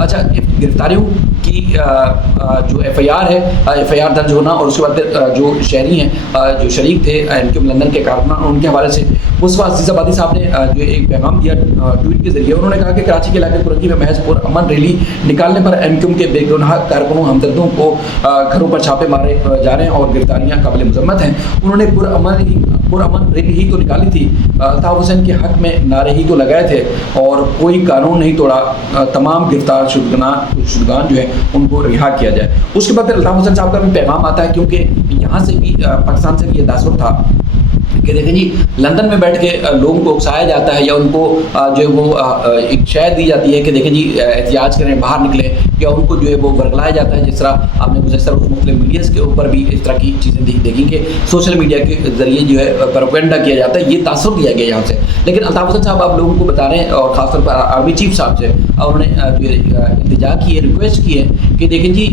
اچھا، گرفتاریوں کی جو FIR ہے، FIR درج ہونا، اور اس کے بعد پھر جو شہری ہیں جو شریک تھے MQM لندن کے کارکنان، ان کے حوالے سے مصطفیٰ عزیز آبادی صاحب نے جو ایک پیغام دیا ٹویٹ کے ذریعے. انہوں نے کہا کہ کراچی کے علاقے کرنگی میں محض پرامن ریلی نکالنے پر MQM کے بے گناہ کارکنوں ہمدردوں کو گھروں پر چھاپے مارے جا رہے ہیں اور گرفتاریاں قابل مذمت ہیں. انہوں نے پرامن ریلی ہی تو نکالی تھی، الطاف حسین کے حق میں نعرے ہی تو لگائے تھے اور کوئی قانون نہیں توڑا، تمام گرفتار شدگان جو ہے ان کو رہا کیا جائے. اس کے بعد پھر الطاف حسین صاحب کا بھی پیغام آتا ہے، کیونکہ یہاں سے بھی پاکستان سے بھی یہ تاثر تھا کہ دیکھیں جی لندن میں بیٹھ کے لوگوں کو اکسایا جاتا ہے یا ان کو جو ہے وہ ایک شاید دی جاتی ہے کہ دیکھیں جی احتجاج کریں، باہر نکلیں، یا ان کو جو ہے وہ ورگلایا جاتا ہے. جس طرح آپ نے گزشتہ روز مختلف میڈیاز کے اوپر بھی اس طرح کی چیزیں دیکھیں کہ سوشل میڈیا کے ذریعے جو ہے پروپیگنڈا کیا جاتا ہے، یہ تاثر دیا گیا یہاں سے. لیکن الطاف حسین صاحب آپ لوگوں کو بتا رہے ہیں، اور خاص طور پر آرمی چیف صاحب سے، اور انہوں نے جو التجا کی ہے، ریکویسٹ کی ہے کہ دیکھیں جی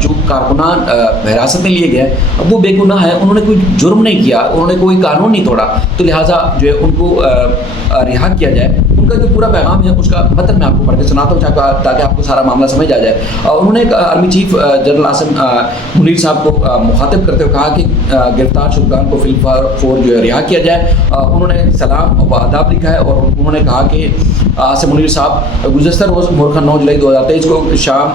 جو کارکنان حراست میں لیے گئے وہ بے گناہ ہیں، انہوں نے کوئی جرم نہیں کیا، انہوں نے کوئی قانون نہیں توڑا، تو لہٰذا جو ہے ان کو رہا کیا جائے. ان کا جو پورا پیغام ہے اس کا متن میں آپ کو پڑھ کے سناتا ہوں تاکہ آپ کو سارا معاملہ سمجھ آ جائے. انہوں نے army chief general Asim Munir صاحب کو مخاطب کرتے ہوئے کہا کہ گرفتار شدگان کو فی الفور جو ہے رہا کیا جائے. انہوں نے سلام و آداب لکھا ہے اور انہوں نے کہا کہ عاصم منیر صاحب گزشتہ روز مورخہ 9 جولائی 2023 کو شام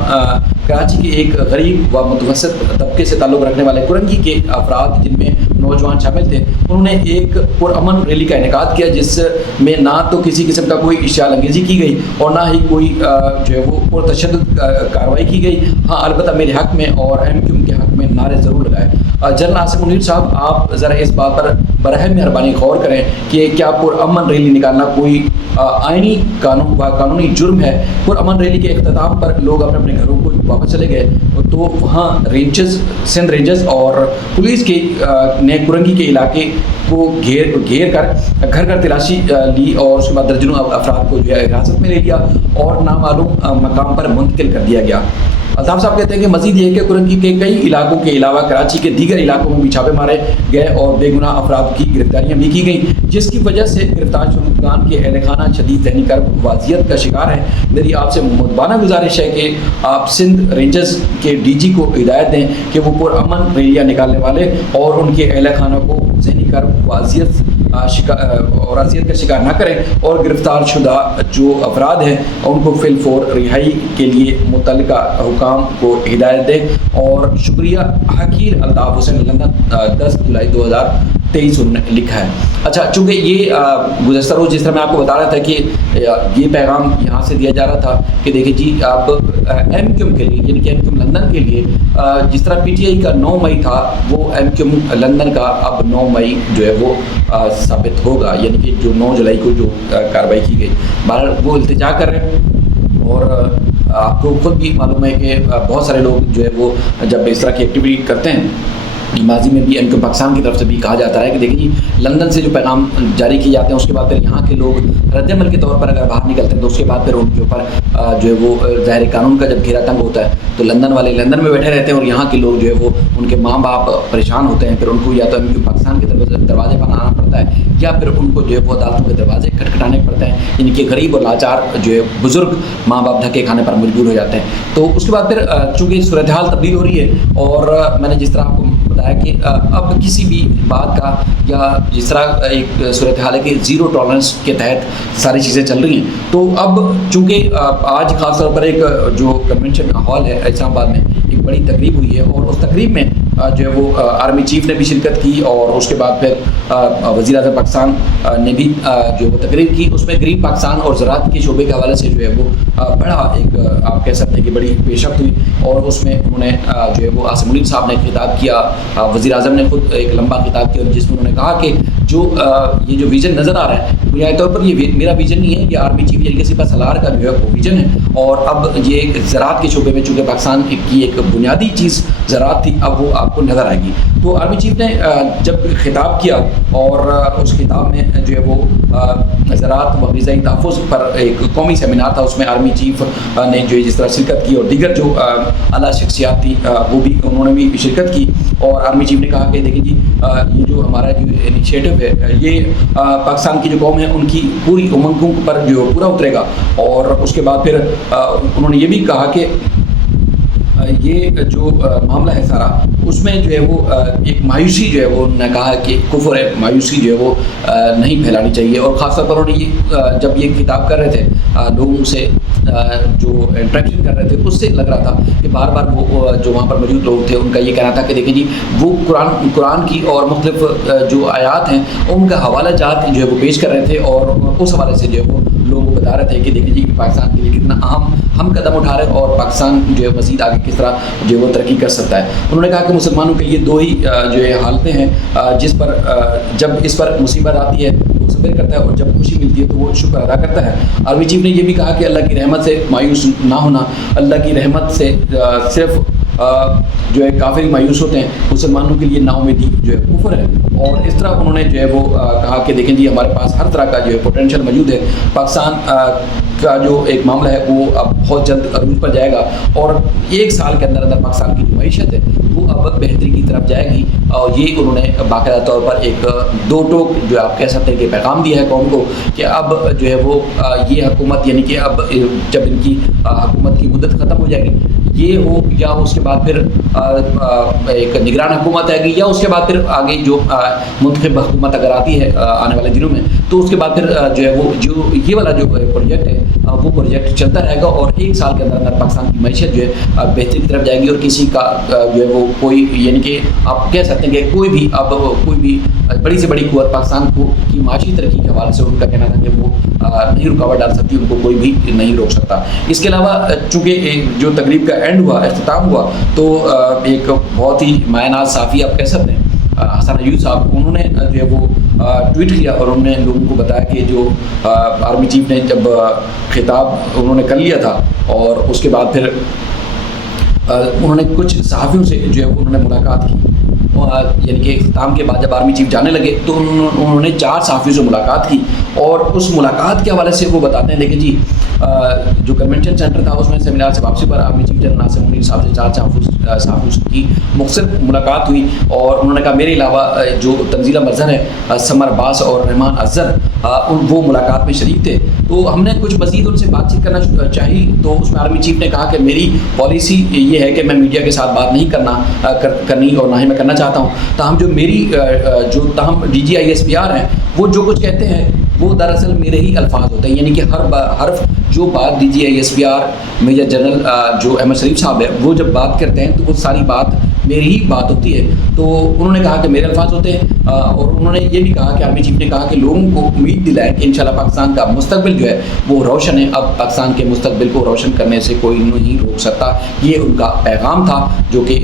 کراچی کے ایک غریب و متوسط طبقے سے تعلق رکھنے والے کرنگی کے افراد جن میں نوجوان شامل تھے، انہوں نے ایک پرامن ریلی کا انعقاد کیا جس میں نہ تو کسی قسم کا کوئی اشتعال انگیزی کی گئی اور نہ ہی کوئی جو ہے وہ پرتشدد کارروائی کی گئی. ہاں البتہ میرے حق میں اور MQM کے حق میں نعرے ضرور لگائے. جنرل عاصم منیر صاحب آپ ذرا اس بات پر براہ مہربانی غور کریں کہ کیا پرامن ریلی نکالنا کوئی آئینی قانونی جرم ہے؟ پرامن ریلی کے اختتام پر لوگ اپنے اپنے گھروں کو واپس چلے گئے تو وہاں سندھ رینجرز اور پولیس کے نے کرنگی کے علاقے کو گھیر کر گھر تلاشی لی اور اس کے بعد درجنوں افراد کو جو ہے حراست میں لے لیا اور نامعلوم مقام پر منتقل کر دیا گیا. الطاف صاحب کہتے ہیں کہ مزید یہ کہ کرنگی کے کئی علاقوں کے علاوہ کراچی کے دیگر علاقوں میں بھی چھاپے مارے گئے اور بے گناہ افراد کی گرفتاریاں بھی کی گئیں، جس کی وجہ سے گرفتار شدگان کے اہل خانہ شدید ذہنی کرب واضحیت کا شکار ہیں. میری آپ سے مدبانہ گزارش ہے کہ آپ سندھ رینجرز کے DG کو ہدایت دیں کہ وہ پرامن ریلیاں نکالنے والے اور ان کے اہل خانہ کو ذہنی کرب واضحیت اور اذیت کا شکار نہ کریں اور گرفتار شدہ جو افراد ہیں ان کو فی الفور رہائی کے لیے متعلقہ حکام کو ہدایت دیں. اور شکریہ حقیر الطاف حسین لندن 10 جولائی 2023 انہوں نے لکھا ہے. اچھا، چونکہ یہ گزشتہ روز جس طرح میں آپ کو بتا رہا تھا کہ یہ پیغام یہاں سے دیا جا رہا تھا کہ دیکھیں جی آپ MQM کے لیے یعنی کہ MQM لندن کے لیے جس طرح PTI کا 9 مئی تھا وہ MQM لندن کا اب 9 مئی جو ہے وہ ثابت ہوگا، یعنی کہ جو 9 جولائی کو جو کارروائی کی گئی. بہرحال وہ التجا کر رہے ہیں اور آپ کو خود بھی معلوم ہے کہ بہت سارے لوگ جو ہے وہ جب اس طرح کی ایکٹیویٹی کرتے ہیں، ماضی میں بھی MQM پاکستان کی طرف سے بھی کہا جاتا ہے کہ دیکھیں جی لندن سے جو پیغام جاری کیے جاتے ہیں اس کے بعد پھر یہاں کے لوگ رد عمل کے طور پر اگر باہر نکلتے ہیں تو اس کے بعد پھر ان کے اوپر جو ہے وہ ظاہر قانون کا جب گھیرا تنگ ہوتا ہے تو لندن والے لندن میں بیٹھے رہتے ہیں اور یہاں کے لوگ جو ہے وہ ان کے ماں باپ پریشان ہوتے ہیں. پھر ان کو یا تو MQM پاکستان کے دروازے پر آنا پڑتا ہے یا پھر ان کو جو ہے وہ عدالتوں کے دروازے کھٹکھٹانے پڑتے ہیں، یعنی کہ غریب اور لاچار جو ہے بزرگ ماں باپ دھکے کھانے پر مجبور ہو جاتے ہیں. تو اس کے بعد پھر چونکہ صورتحال تبدیل ہو رہی ہے اور میں نے جس طرح آپ کو بتایا کہ اب کسی بھی بات کا یا جس طرح ایک صورتحال ہے کہ زیرو ٹالرنس کے تحت ساری چیزیں چل رہی ہیں، تو اب چونکہ آج خاص طور پر ایک جو کنونشن ہال ہے اسلام آباد میں ایک بڑی تقریب ہوئی ہے اور اس تقریب میں جو ہے وہ آرمی چیف نے بھی شرکت کی اور اس کے بعد پھر وزیر اعظم پاکستان نے بھی جو وہ تقریب کی. اس میں گرین پاکستان اور زراعت کے شعبے کے حوالے سے جو ہے وہ بڑا ایک آپ کہہ سکتے ہیں کہ بڑی پیشرفت ہوئی اور اس میں انہوں نے جو ہے وہ عاصم منیر صاحب نے خطاب کیا، وزیر اعظم نے خود ایک لمبا خطاب کیا جس میں انہوں نے کہا کہ جو یہ جو ویژن نظر آ رہا ہے بنیادی طور پر یہ میرا ویژن نہیں ہے، یہ آرمی چیف یعنی کہ سپہ سالار کا جو ہے وہ ویژن ہے. اور اب یہ زراعت کے شعبے میں چونکہ پاکستان کی ایک بنیادی چیز زراعت تھی اب وہ آپ کو نظر آئے گی. تو آرمی چیف نے جب خطاب کیا اور اس خطاب میں جو ہے وہ زراعت و غذائی تحفظ پر ایک قومی سیمینار تھا، اس میں آرمی چیف نے جو جس طرح شرکت کی اور دیگر جو اعلیٰ شخصیات تھی وہ بھی انہوں نے بھی شرکت کی. اور آرمی چیف نے کہا کہ دیکھیں جی یہ جو ہمارا جو انیشیٹو ہے یہ پاکستان کی جو قوم ہے ان کی پوری امنگوں پر جو پورا اترے گا. اور اس کے بعد پھر انہوں نے یہ بھی کہا کہ یہ جو معاملہ ہے سارا اس میں جو ہے وہ ایک مایوسی جو ہے وہ انہوں نے کہا کہ کفر ہے، مایوسی جو ہے وہ نہیں پھیلانی چاہیے. اور خاص طور پر انہوں نے یہ جب یہ خطاب کر رہے تھے لوگوں سے جو انٹریکشن کر رہے تھے اس سے لگ رہا تھا کہ بار بار وہ جو وہاں پر موجود لوگ تھے ان کا یہ کہنا تھا کہ دیکھیں جی وہ قرآن کی اور مختلف جو آیات ہیں ان کا حوالہ جات جو ہے وہ پیش کر رہے تھے اور اس حوالے سے جو ہے وہ لوگوں کو بتا رہے تھے کہ دیکھیں جی پاکستان کے لیے کتنا اہم ہم قدم اٹھا رہے ہیں اور پاکستان جو ہے مزید آگے کس طرح جو ہے وہ ترقی کر سکتا ہے. انہوں نے کہا کہ مسلمانوں کے لیے دو ہی جو ہے حالتیں ہیں جس پر جب اس پر مصیبت آتی ہے وہ صبر کرتا ہے اور جب خوشی ملتی ہے تو وہ شکر ادا کرتا ہے. آرمی چیف نے یہ بھی کہا کہ اللہ کی رحمت سے مایوس نہ ہونا، اللہ کی رحمت سے صرف جو ہے کافی مایوس ہوتے ہیں، مسلمانوں کے لیے نا امیدی جو ہے کفر ہے. اور اس طرح انہوں نے جو ہے وہ کہا کہ دیکھیں جی ہمارے پاس ہر طرح کا جو ہے پوٹینشیل موجود ہے. پاکستان کا جو ایک معاملہ ہے وہ اب بہت جلد عروج پر جائے گا اور ایک سال کے اندر اندر پاکستان کی جو معیشت ہے وہ اب بہتری کی طرف جائے گی. اور یہ انہوں نے باقاعدہ طور پر ایک دو ٹوک جو آپ کہہ سکتے ہیں کہ پیغام دیا ہے قوم کو کہ اب جو ہے وہ یہ حکومت یعنی کہ اب جب ان کی حکومت کی مدت ختم ہو جائے گی یہ ہو یا اس کے بعد پھر ایک نگران حکومت آئے گی یا اس کے بعد پھر آگے جو منتخب حکومت اگر آتی ہے آنے والے دنوں میں تو اس کے بعد پھر جو ہے وہ جو یہ والا جو پروجیکٹ ہے وہ پروجیکٹ چلتا رہے گا اور ایک سال کے اندر اندر پاکستان کی معیشت جو ہے بہتری کی طرف جائے گی. اور کسی کا جو ہے وہ کوئی یعنی کہ آپ کہہ سکتے ہیں کہ کوئی بھی بڑی سے بڑی قوت پاکستان کو کی معاشی ترقی کے حوالے سے ان کا کہنا تھا کہ وہ نہیں رکاوٹ ڈال سکتی، ان کو کوئی بھی نہیں روک سکتا. اس کے علاوہ چونکہ جو تقریب کا اینڈ ہوا، اختتام ہوا، تو ایک بہت ہی مایہ ناز صحافی آپ کہہ سکتے ہیں حسن ایوب صاحب، انہوں نے جو ہے وہ ٹویٹ کیا اور انہوں نے لوگوں کو بتایا کہ جو آرمی چیف نے جب خطاب انہوں نے کر لیا تھا اور اس کے بعد پھر انہوں نے کچھ صحافیوں سے جو ہے انہوں نے ملاقات کی، یعنی کہ اختتام کے بعد جب آرمی چیف جانے لگے تو انہوں نے 4 صحافیوں سے ملاقات کی اور اس ملاقات کے حوالے سے وہ بتاتے ہیں دیکھیں جی جو کنونشن سینٹر تھا اس میں سیمینار سے واپسی پر آرمی چیف جنرل ناصر منیر صاحب سے 4 صحافیوں کی مختصر ملاقات ہوئی اور انہوں نے کہا میرے علاوہ جو تنزیلہ مرزن ہے، سمر عباس اور رحمان اظہر وہ ملاقات میں شریک تھے. تو ہم نے کچھ مزید ان سے بات چیت کرنا چاہی تو اس میں آرمی چیف نے کہا کہ میری پالیسی یہ ہے کہ میں میڈیا کے ساتھ بات نہیں کرنی اور نہ ہی میں کرنا چاہتا ہوں. تاہم جو میری جو تاہم DGISPR ہیں وہ جو کچھ کہتے ہیں وہ دراصل میرے ہی الفاظ ہوتے ہیں، یعنی کہ ہر حرف جو بات DGISPR میجر جنرل جو احمد شریف صاحب ہے وہ جب بات کرتے ہیں تو وہ ساری بات میری ہی بات ہوتی ہے. تو انہوں نے کہا کہ میرے الفاظ ہوتے ہیں اور انہوں نے یہ بھی کہا کہ آرمی چیف نے کہا کہ لوگوں کو امید دلائے کہ انشاءاللہ پاکستان کا مستقبل جو ہے وہ روشن ہے. اب پاکستان کے مستقبل کو روشن کرنے سے کوئی نہیں روک سکتا. یہ ان کا پیغام تھا جو کہ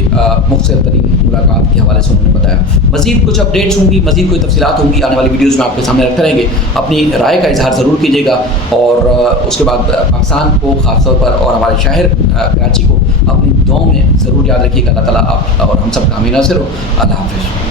مختصر ترین ملاقات کے حوالے سے انہوں نے بتایا. مزید کچھ اپڈیٹس ہوں گی، مزید کوئی تفصیلات ہوں گی آنے والی ویڈیوز میں آپ کے سامنے رکھتے رہیں گے. اپنی رائے کا اظہار ضرور کیجیے گا اور اس کے بعد پاکستان کو خاص طور پر اور ہمارے شہر کراچی کو اپنی دعاؤں میں ضرور یاد رکھیے گا. اللہ تعالیٰ آپ اور ہم سب کا حامی ناصر ہو. اللہ حافظ.